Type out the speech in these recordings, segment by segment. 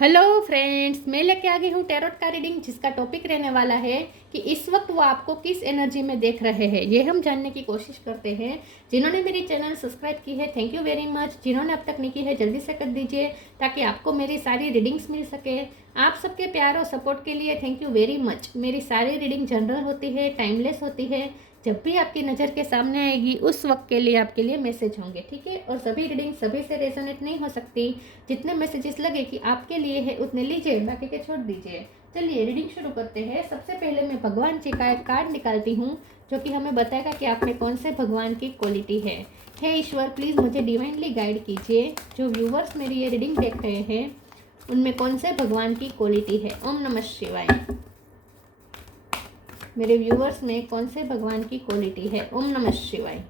Hello friends, मैं लेके आ गई हूँ टैरोट का रीडिंग, जिसका टॉपिक रहने वाला है कि इस वक्त वो आपको किस एनर्जी में देख रहे हैं। ये हम जानने की कोशिश करते हैं। जिन्होंने मेरी चैनल सब्सक्राइब की है, थैंक यू वेरी मच। जिन्होंने अब तक नहीं की है, जल्दी से कर दीजिए ताकि आपको मेरी सारी रीडिंग्स मिल सके। आप सबके प्यार और सपोर्ट के लिए थैंक यू वेरी मच। मेरी सारी रीडिंग जनरल होती है, टाइमलेस होती है। जब भी आपकी नज़र के सामने आएगी उस वक्त के लिए आपके लिए मैसेज होंगे, ठीक है। और सभी रीडिंग सभी से रेजोनेट नहीं हो सकती। जितने मैसेजेस लगे कि आपके लिए है उतने लीजिए, बाकी के छोड़ दीजिए। चलिए रीडिंग शुरू करते हैं। सबसे पहले मैं भगवान जी का एक कार्ड निकालती हूँ जो कि हमें बताएगा कि आप में कौन से भगवान की क्वालिटी है। हे ईश्वर, प्लीज़ मुझे डिवाइनली गाइड कीजिए। जो व्यूवर्स मेरी ये रीडिंग देख रहे हैं उनमें कौन से भगवान की क्वालिटी है। ओम नमः शिवाय। मेरे व्यूवर्स में कौन से भगवान की क्वालिटी है। ओम नमः शिवाय।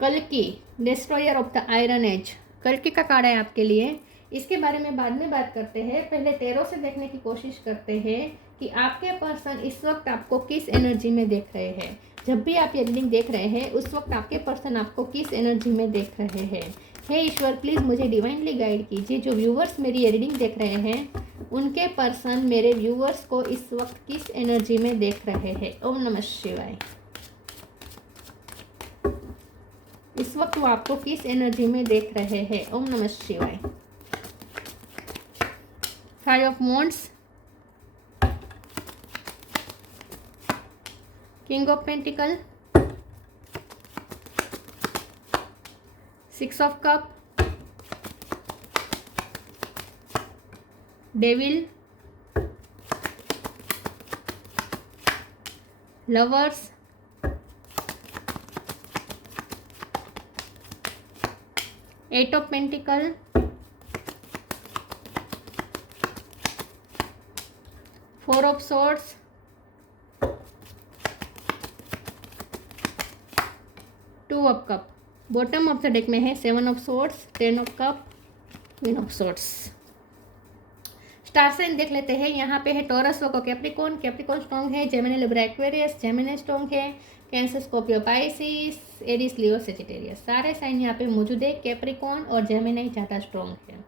कल्कि, destroyer of the iron as, कल्कि का कार्ड है आपके लिए। इसके बारे में बाद में बात करते हैं। पहले टैरो से देखने की कोशिश करते हैं कि आपके पर्सन इस वक्त आपको किस एनर्जी में देख रहे हैं। जब भी आप ये रीडिंग देख रहे हैं उस वक्त आपके पर्सन आपको किस एनर्जी में देख रहे हैं। हे ईश्वर, प्लीज़ मुझे डिवाइनली गाइड कीजिए। जो व्यूवर्स मेरी ये रीडिंग देख रहे हैं उनके पर्सन मेरे व्यूवर्स को इस वक्त किस एनर्जी में देख रहे हैं। ओम नमः शिवाय। इस वक्त वो आपको किस एनर्जी में देख रहे हैं। ओम नमः शिवाय। Five of wands, king of pentacle, six of cup, devil, lovers, eight of pentacle, four of swords, two of cup. Bottom of the deck में है seven of swords, ten of cup, queen of swords. Star sign देख लेते हैं। यहाँ पे है Taurus, Virgo, Capricorn. Capricorn strong है। Gemini, Libra, Aquarius. Gemini strong है। Cancer, Scorpio, Pisces, Aries, Leo, Sagittarius. सारे साइन यहाँ पे मौजूद है। कैप्रिकॉर्न और जेमिनी ज़्यादा स्ट्रॉन्ग है,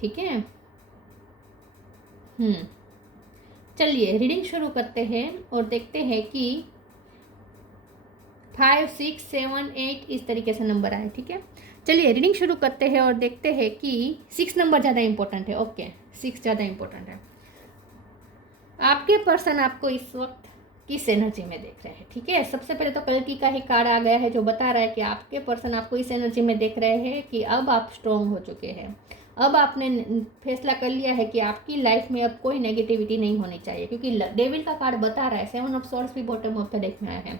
ठीक है। चलिए रीडिंग शुरू करते हैं और देखते हैं कि 5, 6, 7, 8 इस तरीके से नंबर आए, ठीक है। चलिए रीडिंग शुरू करते हैं और देखते हैं कि 6 नंबर ज़्यादा इंपॉर्टेंट है। ओके, 6 ज़्यादा इंपॉर्टेंट है। आपके पर्सन आपको इस वक्त किस एनर्जी में देख रहे हैं, ठीक है। सबसे पहले तो कल्कि का ही कार्ड आ गया है जो बता रहा है कि आपके पर्सन आपको इस एनर्जी में देख रहे हैं कि अब आप स्ट्रॉन्ग हो चुके हैं। अब आपने फैसला कर लिया है कि आपकी लाइफ में अब कोई नेगेटिविटी नहीं होनी चाहिए, क्योंकि डेविल का कार्ड बता रहा है। सेवन ऑफ सॉर्ड्स भी बॉटम ऑफ द डेक में आया है।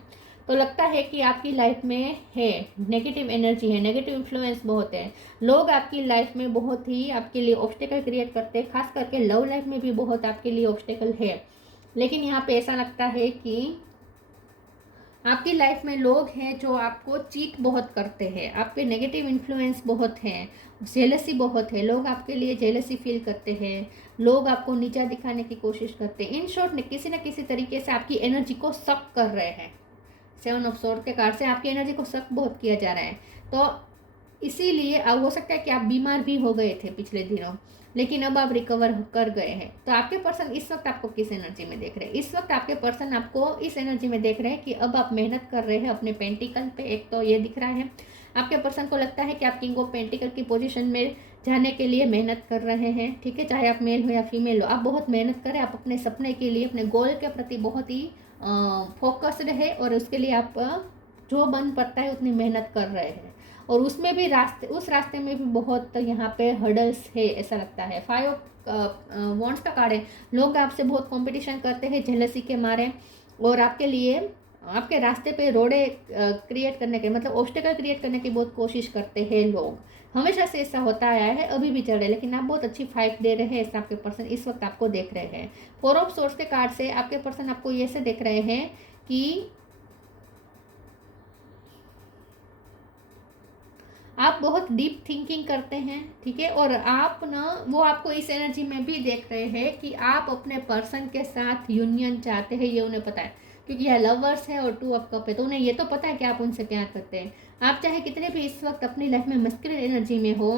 तो लगता है कि आपकी लाइफ में है नेगेटिव एनर्जी है, नेगेटिव इन्फ्लुएंस बहुत है। लोग आपकी लाइफ में बहुत ही आपके लिए ऑब्स्टेकल क्रिएट करते हैं। खास करके लव लाइफ में भी बहुत आपके लिए ऑब्स्टेकल है। लेकिन यहाँ पे ऐसा लगता है कि आपकी लाइफ में लोग हैं जो आपको चीट बहुत करते हैं। आपके नेगेटिव इन्फ्लुएंस बहुत हैं, जेलसी बहुत है। लोग आपके लिए जेलसी फील करते हैं। लोग आपको नीचा दिखाने की कोशिश करते हैं। इन शॉर्ट किसी न किसी तरीके से आपकी एनर्जी को सक कर रहे हैं। सेवन ऑफ सॉर्ड के कार्ड से आपकी एनर्जी को सक बहुत किया जा रहा है। तो इसीलिए अब हो सकता है कि आप बीमार भी हो गए थे पिछले दिनों, लेकिन अब आप रिकवर कर गए हैं। तो आपके पर्सन इस वक्त आपको किस एनर्जी में देख रहे हैं। इस वक्त आपके पर्सन आपको इस एनर्जी में देख रहे हैं कि अब आप मेहनत कर रहे हैं अपने पेंटिकल पे। एक तो ये दिख रहा है आपके पर्सन को लगता है कि आप किंग ऑफ पेंटिकल की पोजीशन में जाने के लिए मेहनत कर रहे हैं, ठीक है। चाहे आप मेल हो या फीमेल हो, आप बहुत मेहनत करें। आप अपने सपने के लिए, अपने गोल के प्रति बहुत ही फोकस्ड है और उसके लिए आप जो बन पड़ता है उतनी मेहनत कर रहे हैं। और उसमें भी उस रास्ते में भी बहुत यहाँ पे हर्डल्स है, ऐसा लगता है। फाइव वॉन्ड्स का कार्ड है। लोग आपसे बहुत कंपटीशन करते हैं जेलसी के मारे, और आपके लिए आपके रास्ते पे रोड़े क्रिएट करने के, मतलब ऑब्स्टेकल क्रिएट करने की बहुत कोशिश करते हैं लोग। हमेशा से ऐसा होता आया है, अभी भी चल रहा है, लेकिन आप बहुत अच्छी फाइट दे रहे हैं। ऐसा आपके पर्सन इस वक्त आपको देख रहे हैं। फोर ऑफ सोर्स के कार्ड से आपके पर्सन आपको ये से देख रहे हैं कि आप बहुत डीप थिंकिंग करते हैं, ठीक है। और आप ना, वो आपको इस एनर्जी में भी देख रहे हैं कि आप अपने पर्सन के साथ यूनियन चाहते हैं। ये उन्हें पता है, क्योंकि यह लवर्स है और टू ऑफ कप है, तो उन्हें ये तो पता है कि आप उनसे प्यार करते हैं। आप चाहे कितने भी इस वक्त अपनी लाइफ में मस्कुलिन एनर्जी में हो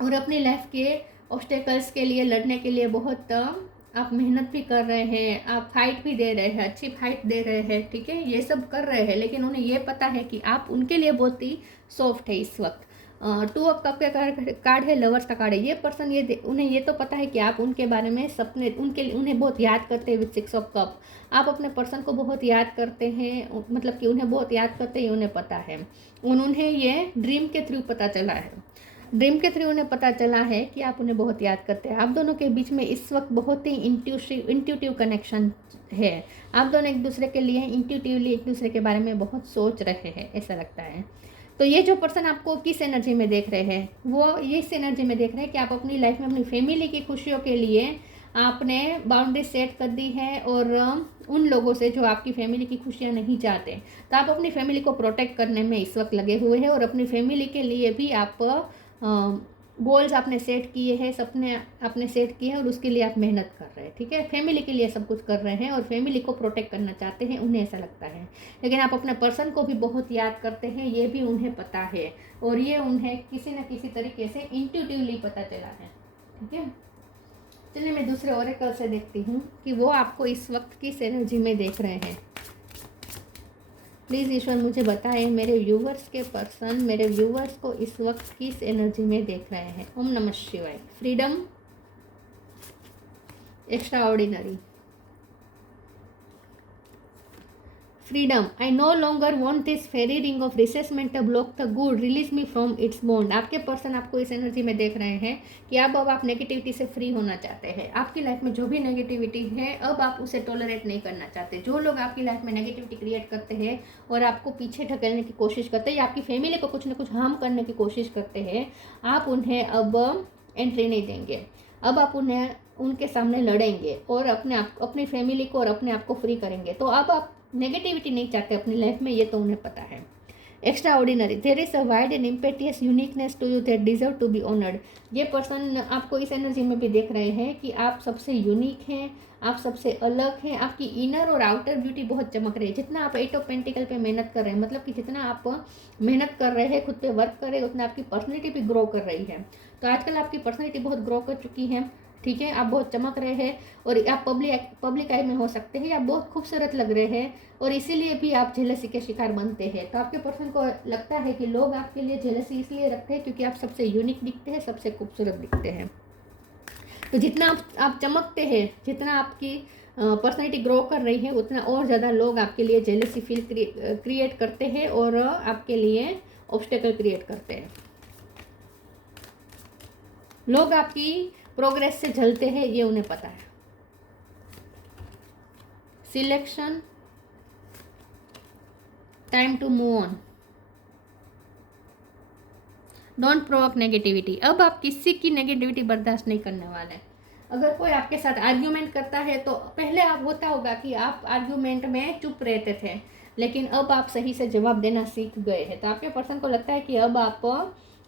और अपनी लाइफ के ऑब्स्टेकल्स के लिए लड़ने के लिए बहुत आप मेहनत भी कर रहे हैं, आप फाइट भी दे रहे हैं, अच्छी फाइट दे रहे हैं, ठीक है, ये सब कर रहे हैं, लेकिन उन्हें ये पता है कि आप उनके लिए बहुत ही सॉफ्ट है इस वक्त। 2 ऑफ कप का कार्ड है, लवर्स का कार्ड है। ये पर्सन उन्हें ये तो पता है कि आप उनके बारे में सपने उन्हें बहुत याद करते हैं। विद 6 ऑफ कप आप अपने पर्सन को बहुत याद करते हैं, मतलब कि उन्हें बहुत याद करते हैं, उन्हें पता है। उन्हें ये ड्रीम के थ्रू पता चला है, ड्रीम के थ्रू उन्हें पता चला है कि आप उन्हें बहुत याद करते हैं। आप दोनों के बीच में इस वक्त बहुत ही इंट्यूटिव कनेक्शन है। आप दोनों एक दूसरे के लिए इंट्यूटिवली एक दूसरे के बारे में बहुत सोच रहे हैं, ऐसा लगता है। तो ये जो पर्सन आपको किस एनर्जी में देख रहे हैं, वो इस एनर्जी में देख रहे हैं कि आप अपनी लाइफ में अपनी फैमिली की खुशियों के लिए आपने बाउंड्री सेट कर दी है, और उन लोगों से जो आपकी फैमिली की खुशियां नहीं चाहते, तो आप अपनी फैमिली को प्रोटेक्ट करने में इस वक्त लगे हुए हैं, और अपनी फैमिली के लिए भी आप गोल्स आपने सेट किए हैं, सपने आपने सेट किए हैं, और उसके लिए आप मेहनत कर रहे हैं, ठीक है। फैमिली के लिए सब कुछ कर रहे हैं और फैमिली को प्रोटेक्ट करना चाहते हैं, उन्हें ऐसा लगता है। लेकिन आप अपने पर्सन को भी बहुत याद करते हैं, ये भी उन्हें पता है, और ये उन्हें किसी न किसी तरीके से इंट्यूटिवली पता चला है, ठीक है। चलिए मैं दूसरे ओरेकल से देखती हूँ कि वो आपको इस वक्त किस एनर्जी में देख रहे हैं। प्लीज़ ईश्वर मुझे बताएं मेरे व्यूवर्स के पर्सन मेरे व्यूवर्स को इस वक्त किस एनर्जी में देख रहे हैं। ओम नमः शिवाय। Freedom, extraordinary, freedom, I no longer want this fairy ring of resentment to block the good, release me from its bond. आपके पर्सन आपको इस एनर्जी में देख रहे हैं कि अब आप नेगेटिविटी से फ्री होना चाहते हैं। आपकी लाइफ में जो भी नेगेटिविटी है अब आप उसे टॉलरेट नहीं करना चाहते। जो लोग आपकी लाइफ में नेगेटिविटी क्रिएट करते हैं और आपको पीछे ढकेलने की कोशिश करते हैं, या आपकी फैमिली को कुछ ना कुछ हार्म करने की कोशिश करते हैं, आप उन्हें अब एंट्री नहीं देंगे। अब आप उन्हें उनके सामने लड़ेंगे और अपनी फैमिली को और अपने आप को फ्री करेंगे। तो अब आप नेगेटिविटी नहीं चाहते अपनी लाइफ में, ये तो उन्हें पता है। Extraordinary, there is a wide and impetuous uniqueness to you that deserve to be honoured. ये पर्सन आपको इस एनर्जी में भी देख रहे हैं कि आप सबसे यूनिक हैं, आप सबसे अलग हैं, आपकी इनर और आउटर ब्यूटी बहुत चमक रही है। जितना आप 8 ऑफ पेंटिकल पे मेहनत कर रहे हैं, मतलब कि जितना आप मेहनत कर रहे हैं, खुद पे वर्क कर रहे हैं, उतना आपकी पर्सनैलिटी भी ग्रो कर रही है। तो आजकल आपकी पर्सनैलिटी बहुत ग्रो कर चुकी है, ठीक है। आप बहुत चमक रहे हैं और आप पब्लिक आई में हो सकते हैं, आप बहुत खूबसूरत लग रहे हैं, और इसीलिए भी आप जेलसी के शिकार बनते हैं। तो आपके पर्सन को लगता है कि लोग आपके लिए जेलसी इसलिए रखते हैं क्योंकि आप सबसे यूनिक दिखते हैं, सबसे खूबसूरत दिखते हैं। तो जितना आप चमकते हैं, जितना आपकी पर्सनैलिटी ग्रो कर रही है, उतना और ज़्यादा लोग आपके लिए जेलसी फील क्रिएट करते हैं और आपके लिए ऑब्स्टेकल क्रिएट करते हैं। लोग आपकी प्रोग्रेस से जलते हैं, ये उन्हें पता है। Selection, time to move on, don't provoke negativity. अब आप किसी की नेगेटिविटी बर्दाश्त नहीं करने वाले। अगर कोई आपके साथ आर्ग्यूमेंट करता है तो पहले आप होता होगा कि आप आर्ग्यूमेंट में चुप रहते थे, लेकिन अब आप सही से जवाब देना सीख गए हैं। तो आपके पर्सन को लगता है कि अब आप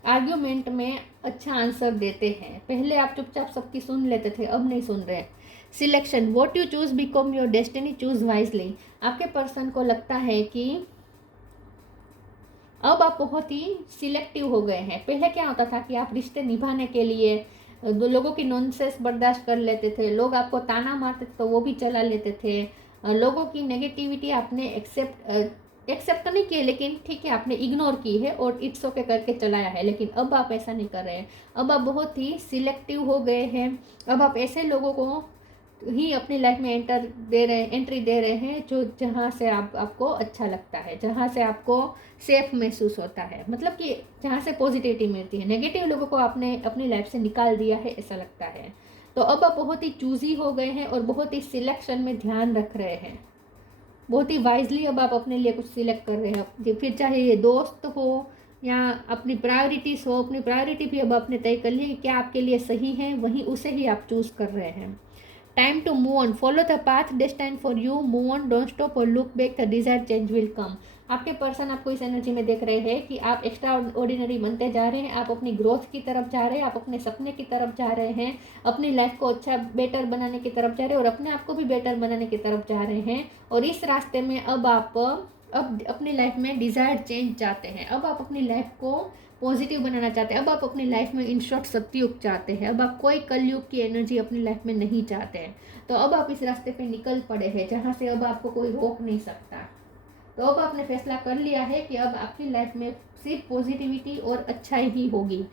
आर्ग्यूमेंट में अच्छा आंसर देते हैं। पहले आप चुपचाप सबकी सुन लेते थे, अब नहीं सुन रहे। Selection, what you choose become your destiny, choose wisely. आपके पर्सन को लगता है कि अब आप बहुत ही सिलेक्टिव हो गए हैं। पहले क्या होता था कि आप रिश्ते निभाने के लिए लोगों की नॉनसेंस बर्दाश्त कर लेते थे, लोग आपको ताना मारते थे तो वो भी चला लेते थे, लोगों की नेगेटिविटी आपने एक्सेप्ट तो नहीं किए, लेकिन ठीक है आपने इग्नोर की है और इट्स ओके करके चलाया है। लेकिन अब आप ऐसा नहीं कर रहे हैं, अब आप बहुत ही सिलेक्टिव हो गए हैं। अब आप ऐसे लोगों को ही अपनी लाइफ में एंट्री दे रहे हैं जो जहाँ से आपको अच्छा लगता है, जहाँ से आपको सेफ महसूस होता है, मतलब कि जहाँ से पॉजिटिविटी मिलती है। नेगेटिव लोगों को आपने अपनी लाइफ से निकाल दिया है, ऐसा लगता है। तो अब आप बहुत ही चूजी हो गए हैं और बहुत ही सिलेक्शन में ध्यान रख रहे हैं, बहुत ही वाइजली अब आप अपने लिए कुछ सिलेक्ट कर रहे हैं। फिर चाहे ये दोस्त हो या अपनी प्रायोरिटीज हो, अपनी प्रायोरिटी भी अब आपने तय कर ली है कि क्या आपके लिए सही है, वहीं उसे ही आप चूज कर रहे हैं। Time to move on, follow the path destined for you, move on, don't stop or look back, the desired change will come. आपके पर्सन आपको इस एनर्जी में देख रहे हैं कि आप एक्स्ट्रा ऑर्डिनरी बनते जा रहे हैं, आप अपनी ग्रोथ की तरफ जा रहे हैं, आप अपने सपने की तरफ जा रहे हैं, अपनी लाइफ को अच्छा बेटर बनाने की तरफ जा रहे हैं और अपने आप को भी बेटर बनाने की तरफ जा रहे हैं। और इस रास्ते में अब आप अब अपनी लाइफ में डिज़ायर्ड चेंज चाहते हैं, अब आप अपनी लाइफ को पॉजिटिव बनाना चाहते हैं, अब आप अपनी लाइफ में इन शॉर्ट सत्युग चाहते हैं, अब आप कोई कलयुग की एनर्जी अपनी लाइफ में नहीं चाहते हैं। तो अब आप इस रास्ते पे निकल पड़े हैं जहाँ से अब आपको कोई रोक नहीं सकता। तो अब आपने फैसला कर लिया है कि अब आपकी लाइफ में सिर्फ पॉजिटिविटी और अच्छाई ही होगी।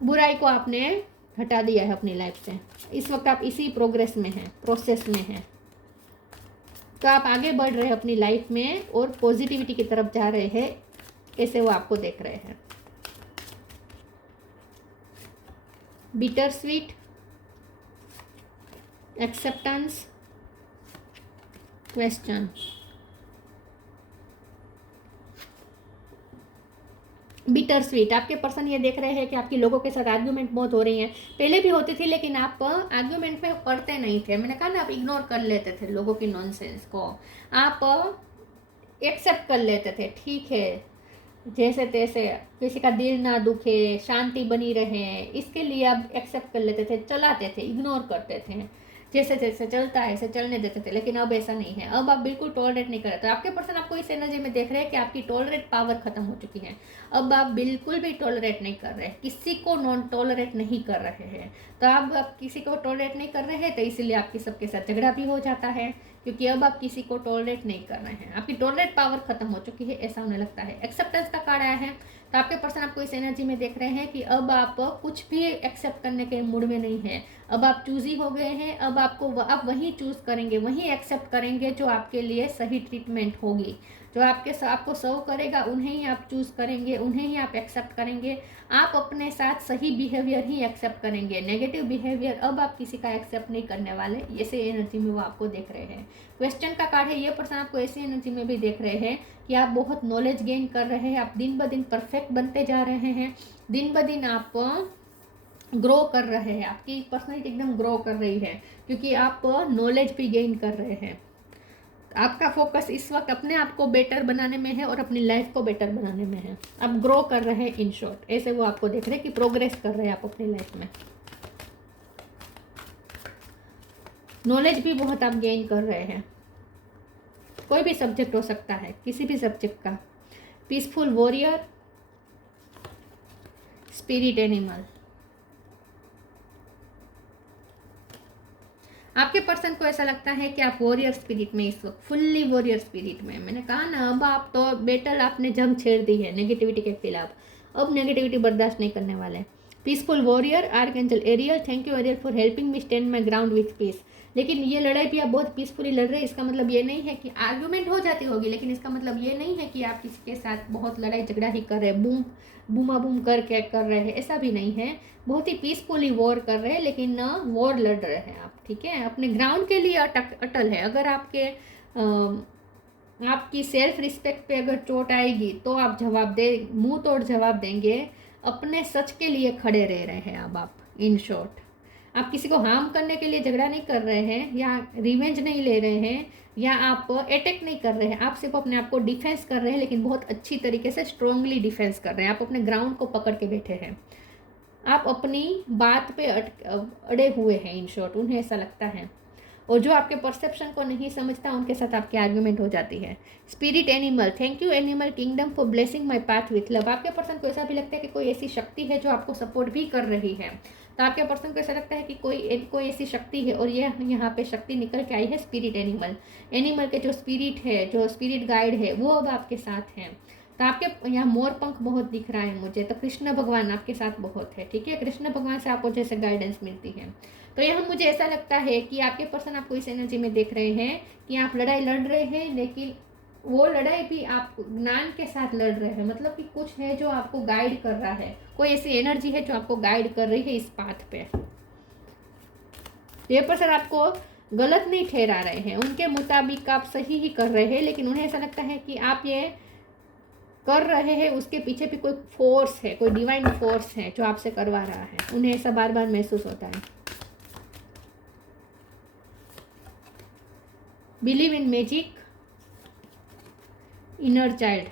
बुराई को आपने हटा दिया है अपनी लाइफ से। इस वक्त आप इसी प्रोग्रेस में हैं, प्रोसेस में हैं। तो आप आगे बढ़ रहे हैं अपनी लाइफ में और पॉजिटिविटी की तरफ जा रहे हैं, ऐसे वो आपको देख रहे हैं। Bitter sweet, acceptance, question. Bitter sweet, आपके पर्सन ये देख रहे हैं कि आपकी लोगों के साथ आर्ग्यूमेंट बहुत हो रही हैं। पहले भी होती थी लेकिन आप आर्ग्यूमेंट में पढ़ते नहीं थे। मैंने कहा ना, आप इग्नोर कर लेते थे लोगों की नॉनसेंस को, आप एक्सेप्ट कर लेते थे। ठीक है, जैसे तैसे, किसी का दिल ना दुखे, शांति बनी रहे, इसके लिए आप एक्सेप्ट कर लेते थे, चलाते थे, इग्नोर करते थे। जैसे जैसे चलता है ऐसे चलने देते थे। लेकिन अब ऐसा नहीं है, अब आप बिल्कुल टॉलरेट नहीं कर रहे। तो आपके पर्सन आपको इस एनर्जी में देख रहे हैं कि आपकी टॉलरेट पावर खत्म हो चुकी है। अब आप बिल्कुल भी टॉलरेट नहीं कर रहे, किसी को नॉन टॉलरेट नहीं कर रहे हैं। तो आप किसी को टॉलरेट नहीं कर रहे हैं, तो इसीलिए आपकी सबके साथ झगड़ा भी हो जाता है, क्योंकि अब आप किसी को टॉलरेट नहीं कर रहे हैं। आपकी टॉलरेट पावर खत्म हो चुकी है, ऐसा उन्हें लगता है। एक्सेप्टेंस का कार्ड आया है, तो आपके पर्सन आपको इस एनर्जी में देख रहे हैं कि अब आप कुछ भी एक्सेप्ट करने के मूड में नहीं है। अब आप चूजी हो गए हैं। अब आप वही चूज करेंगे, वही एक्सेप्ट करेंगे जो आपके लिए सही ट्रीटमेंट होगी। जो आपको सर्व करेगा उन्हें ही आप चूज करेंगे, उन्हें ही आप एक्सेप्ट करेंगे। आप अपने साथ सही बिहेवियर ही एक्सेप्ट करेंगे। नेगेटिव बिहेवियर अब आप किसी का एक्सेप्ट नहीं करने वाले। ऐसे एनर्जी में वो आपको देख रहे हैं। क्वेश्चन का कार्ड है, ये पर्सन आपको ऐसी एनर्जी में भी देख रहे हैं कि आप बहुत नॉलेज गेन कर रहे हैं। आप दिन ब दिन परफेक्ट बनते जा रहे हैं। दिन ब दिन आप ग्रो कर रहे हैं। आपकी पर्सनैलिटी एकदम ग्रो कर रही है, क्योंकि आप नॉलेज भी गेन कर रहे हैं। आपका फोकस इस वक्त अपने आप को बेटर बनाने में है और अपनी लाइफ को बेटर बनाने में है। आप ग्रो कर रहे हैं, इन शॉर्ट ऐसे वो आपको देख रहे हैं कि प्रोग्रेस कर रहे हैं आप अपनी लाइफ में। नॉलेज भी बहुत आप गेन कर रहे हैं। कोई भी सब्जेक्ट हो सकता है, किसी भी सब्जेक्ट का। Peaceful warrior, spirit animal. आपके पर्सन को ऐसा लगता है कि आप वॉरियर स्पिरिट में इस वक्त, फुल्ली वॉरियर स्पिरिट में। मैंने कहा ना, अब आप तो बैटल आपने जंग छेड़ दी है नेगेटिविटी के खिलाफ। अब नेगेटिविटी बर्दाश्त नहीं करने वाले। Peaceful warrior, archangel Ariel. Thank you Ariel for helping me stand my ground with peace. लेकिन ये लड़ाई भी आप बहुत पीसफुली लड़ रहे हैं। इसका मतलब ये नहीं है कि आर्गूमेंट हो जाती होगी, लेकिन इसका मतलब ये नहीं है कि आप किसी के साथ बहुत लड़ाई झगड़ा ही कर रहे हैं, बूमा बूम करके कर रहे हैं, ऐसा भी नहीं है। बहुत ही पीसफुली वॉर कर रहे हैं, लेकिन वॉर लड़ रहे हैं आप। ठीक है, अपने ग्राउंड के लिए अटल है। अगर आपकी सेल्फ रिस्पेक्ट पे अगर चोट आएगी तो आप जवाब मुंह तोड़ जवाब देंगे। अपने सच के लिए खड़े रह रहे हैं अब आप। इन शॉर्ट, आप किसी को हार्म करने के लिए झगड़ा नहीं कर रहे हैं, या रिवेंज नहीं ले रहे हैं, या आप अटैक नहीं कर रहे हैं। आप सिर्फ अपने आप को डिफेंस कर रहे हैं, लेकिन बहुत अच्छी तरीके से स्ट्रांगली डिफेंस कर रहे हैं। आप अपने ग्राउंड को पकड़ के बैठे हैं। आप अपनी बात पे अड़े हुए हैं। इन शॉर्ट, उन्हें ऐसा लगता है। और जो आपके परसेप्शन को नहीं समझता, उनके साथ आपकी आर्ग्यूमेंट हो जाती है। Spirit animal, thank you animal kingdom for blessing my path with love. आपके पर्सन को ऐसा भी लगता है कि कोई ऐसी शक्ति है जो आपको सपोर्ट भी कर रही है। तो आपके पर्सन को ऐसा लगता है कि कोई ऐसी शक्ति है, और ये यहाँ पे शक्ति निकल के आई है स्पिरिट एनिमल। एनिमल के जो स्पिरिट है, जो स्पिरिट गाइड है, वो अब आपके साथ हैं। तो आपके यहाँ मोर पंख बहुत दिख रहा है मुझे। तो कृष्ण भगवान आपके साथ बहुत है। ठीक है, कृष्ण भगवान से आपको जैसे गाइडेंस मिलती है। तो यहाँ मुझे ऐसा लगता है कि आपके पर्सन आपको इस एनर्जी में देख रहे हैं कि आप लड़ाई लड़ रहे हैं, लेकिन वो लड़ाई भी आप ज्ञान के साथ लड़ रहे हैं। मतलब कि कुछ है जो आपको गाइड कर रहा है, कोई ऐसी एनर्जी है जो आपको गाइड कर रही है इस पाथ पे। ये पर्सन आपको गलत नहीं ठहरा रहे हैं, उनके मुताबिक आप सही ही कर रहे हैं, लेकिन उन्हें ऐसा लगता है कि आप ये कर रहे हैं उसके पीछे भी कोई फोर्स है, कोई डिवाइन फोर्स है जो आपसे करवा रहा है। उन्हें ऐसा बार बार महसूस होता है। Believe in magic, inner child,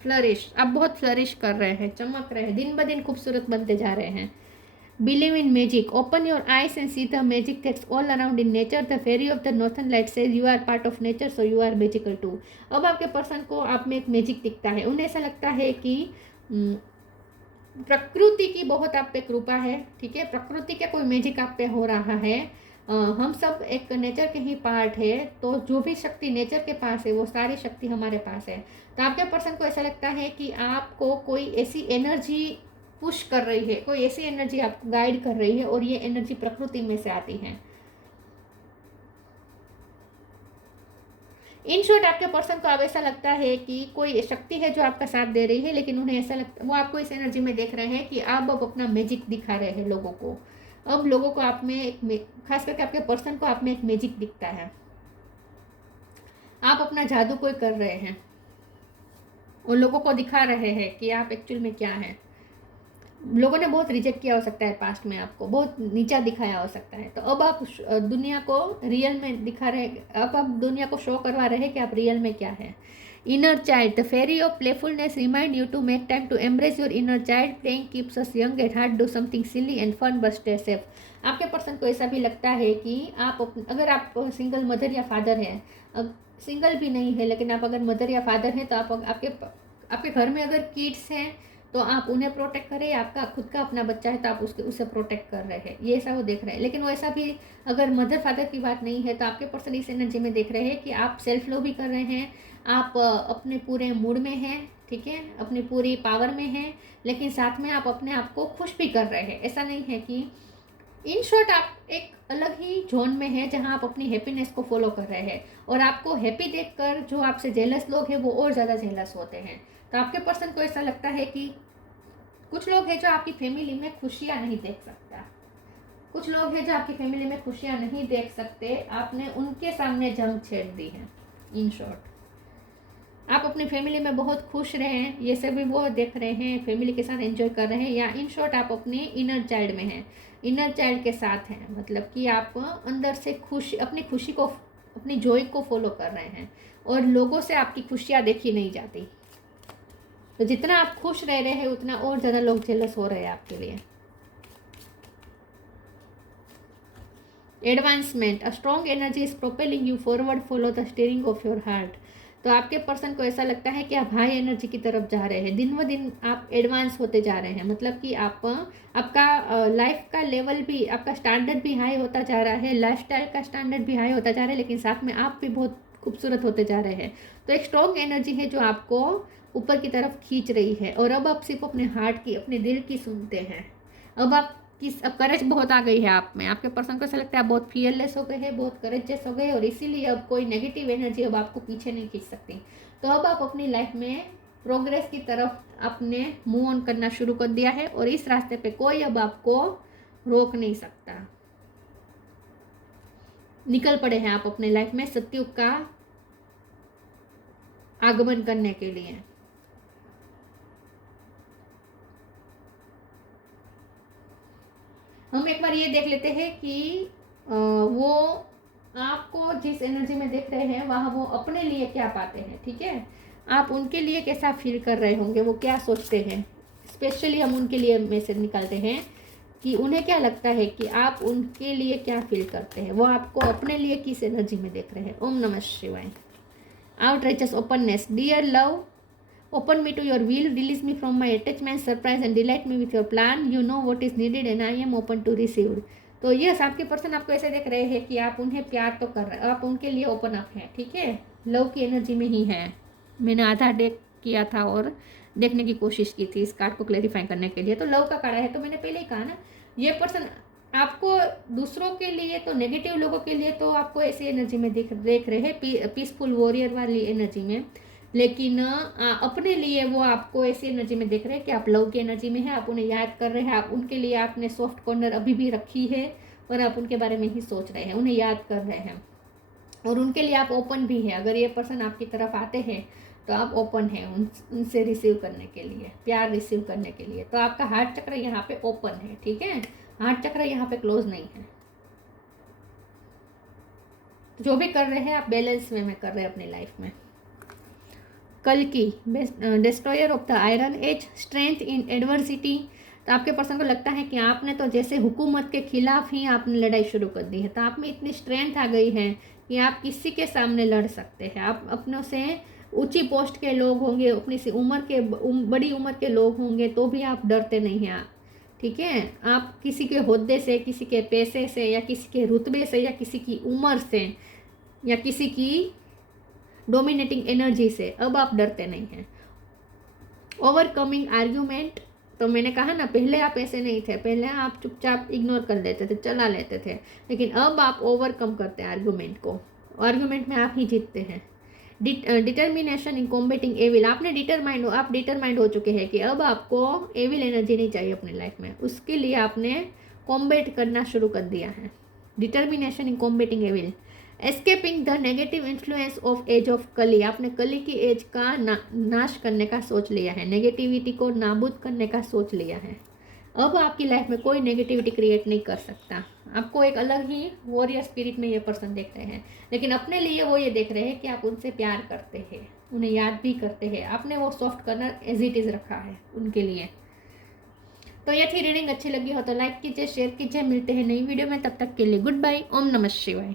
flourish. आप बहुत फ्लरिश कर रहे हैं, चमक रहे हैं, दिन ब दिन खूबसूरत बनते जा रहे हैं। Believe in magic. Open your eyes and see the magic that's all around in nature. The fairy of the northern light says you are part of nature, so you are magical too. अब आपके person को आप में एक magic दिखता है, उन्हें ऐसा लगता है कि प्रकृति की बहुत आप पे कृपा है, ठीक है, प्रकृति का कोई मैजिक आप पे हो रहा है। हम सब एक नेचर के ही पार्ट है, तो जो भी शक्ति नेचर के पास है वो सारी शक्ति हमारे पास है। तो आपके पर्सन को ऐसा लगता है कि आपको कोई ऐसी एनर्जी पुश कर रही है, कोई ऐसी एनर्जी आपको गाइड कर रही है, और ये एनर्जी प्रकृति में से आती है। इन शॉर्ट आपके पर्सन को अब ऐसा लगता है कि कोई शक्ति है जो आपका साथ दे रही है, लेकिन उन्हें ऐसा लगता, वो आपको इस एनर्जी में देख रहे हैं कि आप अब अपना मैजिक दिखा रहे हैं लोगों को। अब लोगों को आप में एक, खास करके आपके पर्सन को आप में एक मैजिक दिखता है, आप अपना जादू कोई कर रहे हैं और लोगों को दिखा रहे हैं कि आप एक्चुअल में क्या है। लोगों ने बहुत रिजेक्ट किया हो सकता है पास्ट में, आपको बहुत नीचा दिखाया हो सकता है, तो अब आप दुनिया को रियल में दिखा रहे, अब आप दुनिया को शो करवा रहे हैं कि आप रियल में क्या है। Inner child, the fairy of playfulness remind you to make time to embrace your inner child, playing keeps us young at heart, do something silly and fun but stay safe. आपके person को ऐसा भी लगता है कि आप अगर आप सिंगल मदर या फादर हैं, सिंगल भी नहीं है लेकिन आप अगर मदर या फादर हैं, तो आप आपके घर में अगर किड्स हैं तो आप उन्हें प्रोटेक्ट करें, आपका खुद का अपना बच्चा है तो आप उसे प्रोटेक्ट कर रहे हैं, ये ऐसा वो देख रहे हैं। लेकिन वैसा भी अगर मदर फादर की बात नहीं है, तो आपके पर्सन इस एनर्जी में देख रहे हैं कि आप सेल्फ लव भी कर रहे हैं, आप अपने पूरे मूड में हैं, ठीक है, अपनी पूरी पावर में हैं, लेकिन साथ में आप अपने आप को खुश भी कर रहे हैं। ऐसा नहीं है कि, इन शॉर्ट आप एक अलग ही जोन में हैं जहां आप अपनी हैप्पीनेस को फॉलो कर रहे हैं, और आपको हैप्पी देखकर जो आपसे जेलस लोग हैं वो और ज़्यादा जेलस होते हैं। तो आपके पर्सन को ऐसा लगता है कि कुछ लोग हैं जो आपकी फैमिली में खुशियाँ नहीं देख सकता, कुछ लोग हैं जो आपकी फैमिली में खुशियाँ नहीं देख सकते, आपने उनके सामने जंग छेड़ दी है। इन शॉर्ट आप अपनी फैमिली में बहुत खुश रहें, ये सभी वो देख रहे हैं, फैमिली के साथ एंजॉय कर रहे हैं, या इन शॉर्ट आप अपने इनर चाइल्ड में हैं, इनर चाइल्ड के साथ हैं, मतलब कि आप अंदर से अपनी खुशी को, अपनी जॉय को फॉलो कर रहे हैं, और लोगों से आपकी खुशियाँ देखी नहीं जाती। तो जितना आप खुश रह रहे हैं उतना और ज़्यादा लोग जेलस हो रहे हैं आपके लिए। Advancement, a strong energy is propelling you forward, follow the steering of your heart. तो आपके पर्सन को ऐसा लगता है कि आप हाई एनर्जी की तरफ जा रहे हैं, दिन ब दिन आप एडवांस होते जा रहे हैं, मतलब कि आपका लाइफ का लेवल भी, आपका स्टैंडर्ड भी हाई होता जा रहा है, लाइफस्टाइल का स्टैंडर्ड भी हाई होता जा रहा है, लेकिन साथ में आप भी बहुत खूबसूरत होते जा रहे हैं। तो एक स्ट्रॉन्ग एनर्जी है जो आपको ऊपर की तरफ खींच रही है, और अब आप सिर्फ अपने हार्ट की, अपने दिल की सुनते हैं। अब करेज बहुत आ गई है आप में, आपके पर्सन को ऐसा लगता है आप बहुत फियरलेस हो गए हैं, बहुत करेजियस हो गए, और इसीलिए अब कोई नेगेटिव एनर्जी अब आपको पीछे नहीं खींच सकती। तो अब आप अपनी लाइफ में प्रोग्रेस की तरफ आपने मूव ऑन करना शुरू कर दिया है, और इस रास्ते पे कोई अब आपको रोक नहीं सकता। निकल पड़े हैं आप अपने लाइफ में सत्युग का आगमन करने के लिए। हम एक बार ये देख लेते हैं कि वो आपको जिस एनर्जी में देख रहे हैं वहाँ वो अपने लिए क्या पाते हैं, ठीक है, आप उनके लिए कैसा फील कर रहे होंगे, वो क्या सोचते हैं। स्पेशली हम उनके लिए मैसेज निकालते हैं कि उन्हें क्या लगता है कि आप उनके लिए क्या फील करते हैं, वो आपको अपने लिए किस एनर्जी में देख रहे हैं। ओम नमः शिवाय। Outreaches openness, dear love, open me to your will, release me from my attachment, surprise and delight me with your plan, you know what is needed and I am open to receive। तो yes, आपके person आपको ऐसे देख रहे हैं कि आप उन्हें प्यार तो कर रहे हैं, आप उनके लिए ओपन अप हैं, ठीक है, लव की एनर्जी में ही है। मैंने आधा डेक किया था और देखने की कोशिश की थी इस कार्ड को क्लैरिफाई करने के लिए, तो लव का कार्ड है, तो मैंने पहले ही कहा ना, ये पर्सन आपको दूसरों के लिए, तो नेगेटिव लोगों के लिए तो आपको ऐसी एनर्जी में देख रहे हैं, पीसफुल वॉरियर वाली एनर्जी में, लेकिन अपने लिए वो आपको ऐसी एनर्जी में देख रहे हैं कि आप लव की एनर्जी में हैं, आप उन्हें याद कर रहे हैं, आप उनके लिए आपने सॉफ्ट कॉर्नर अभी भी रखी है, और आप उनके बारे में ही सोच रहे हैं, उन्हें याद कर रहे हैं, और उनके लिए आप ओपन भी हैं। अगर ये पर्सन आपकी तरफ आते हैं तो आप ओपन हैं उनसे रिसीव करने के लिए, प्यार रिसीव करने के लिए। तो आपका हार्ट चक्र यहाँ पे ओपन है, ठीक है, हार्ट चक्र यहाँ पे क्लोज नहीं है। जो भी कर रहे हैं आप बैलेंस वे में कर रहे हैं अपनी लाइफ में। कल की, destroyer of the iron age, strength in adversity, तो आपके पर्सन को लगता है कि आपने तो जैसे हुकूमत के खिलाफ ही आपने लड़ाई शुरू कर दी है। तो आप में इतनी स्ट्रेंथ आ गई है कि आप किसी के सामने लड़ सकते हैं। आप अपनों से ऊंची पोस्ट के लोग होंगे, अपनी सी उम्र के बड़ी उम्र के लोग होंगे तो भी आप डरते नहीं हैं। ठीक है, आप किसी के होद्दे से, किसी के पैसे से, या किसी के रुतबे से, या किसी की उम्र से, या किसी की डोमिनेटिंग एनर्जी से अब आप डरते नहीं हैं। ओवरकमिंग आर्ग्यूमेंट, तो मैंने कहा ना, पहले आप ऐसे नहीं थे, पहले आप चुपचाप इग्नोर कर लेते थे, चला लेते थे, लेकिन अब आप ओवरकम करते हैं आर्ग्यूमेंट को। आर्ग्यूमेंट में आप ही जीतते हैं। डिटर्मिनेशन इन कॉम्बेटिंग एविल, आप डिटरमाइंड हो चुके हैं कि अब आपको एविल एनर्जी नहीं चाहिए अपनी लाइफ में, उसके लिए आपने कॉम्बेट करना शुरू कर दिया है। Determination in combating evil. Escaping the negative influence of age of Kali, आपने कली की एज का नाश करने का सोच लिया है, नेगेटिविटी को नाबूद करने का सोच लिया है। अब आपकी लाइफ में कोई नेगेटिविटी क्रिएट नहीं कर सकता। आपको एक अलग ही वॉरियर स्पिरिट में ये पर्सन देख रहे हैं, लेकिन अपने लिए वो ये देख रहे हैं कि आप उनसे प्यार करते हैं, उन्हें याद भी करते हैं, आपने वो सॉफ्ट करना एज इट इज़ रखा है उनके लिए। तो ये थी रीडिंग। अच्छी लगी हो तो लाइक कीजिए, शेयर कीजिए। मिलते हैं नई वीडियो में, तब तक के लिए गुड बाय। ओम नमः शिवाय।